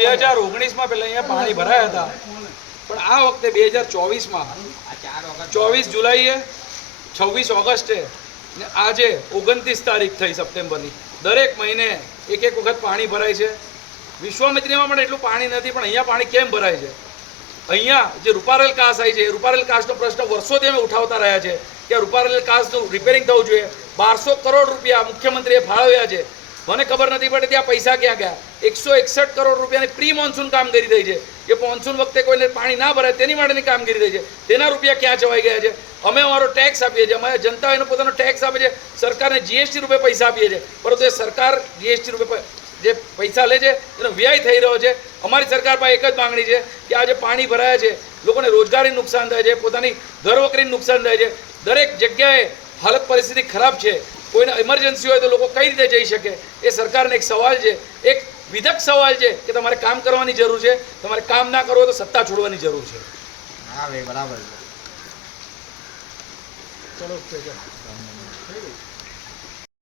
2019માં પહેલાં અહીંયા પાણી ભરાયા હતા, પણ આ વખતે 2024માં 24 જુલાઈએ, 26 ઓગસ્ટે ને આજે 29 તારીખ થઈ સપ્ટેમ્બરની, દરેક મહિને એક વખત પાણી ભરાય છે. વિશ્વામિત્રીમાં પણ એટલું પાણી નથી, પણ અહીંયા પાણી કેમ ભરાય છે? અહીંયા જે રૂપારેલ કાસ આવી છે, રૂપારેલ કાસનો પ્રશ્ન વર્ષોથી અમે ઉઠાવતા રહ્યા છે કે રૂપારેલ કાસનું રિપેરિંગ થવું જોઈએ. 1200 કરોડ રૂપિયા મુખ્યમંત્રીએ ફાળવ્યા છે. મને ખબર નથી પડતી ત્યાં પૈસા ક્યાં ગયા. 161 કરોડ રૂપિયાની પ્રી મોન્સૂન કામગીરી થઈ છે, કે મોન્સૂન વખતે કોઈને પાણી ના ભરાય તેની માટેની કામગીરી થઈ છે. તેના રૂપિયા ક્યાં જવાઈ ગયા છે? અમે અમારો ટેક્સ આપીએ છીએ, અમારા જનતા એનો પોતાનો ટેક્સ આપે છે, સરકારને જીએસટી રૂપે પૈસા આપીએ છીએ, પરંતુ એ સરકાર જીએસટી રૂપે જે પૈસા લે છે એનો વ્યય થઈ રહ્યો છે. અમારી સરકાર પાસે એક જ માંગણી છે કે આ જે પાણી ભરાયા છે, લોકોને રોજગારી નુકસાન થાય છે, પોતાની ઘરવકરીને નુકસાન થાય છે. દરેક જગ્યાએ હાલત પરિસ્થિતિ ખરાબ છે. કોઈને ઇમરજન્સી હોય તો લોકો કઈ રીતે જઈ શકે? એ સરકારને એક સવાલ છે, એક વિધક સવાલ છે કે તમારે કામ કરવાની જરૂર છે. તમારે કામ ના કરવું તો સત્તા છોડવાની જરૂર છે. હા ભાઈ બરાબર છે. ચલો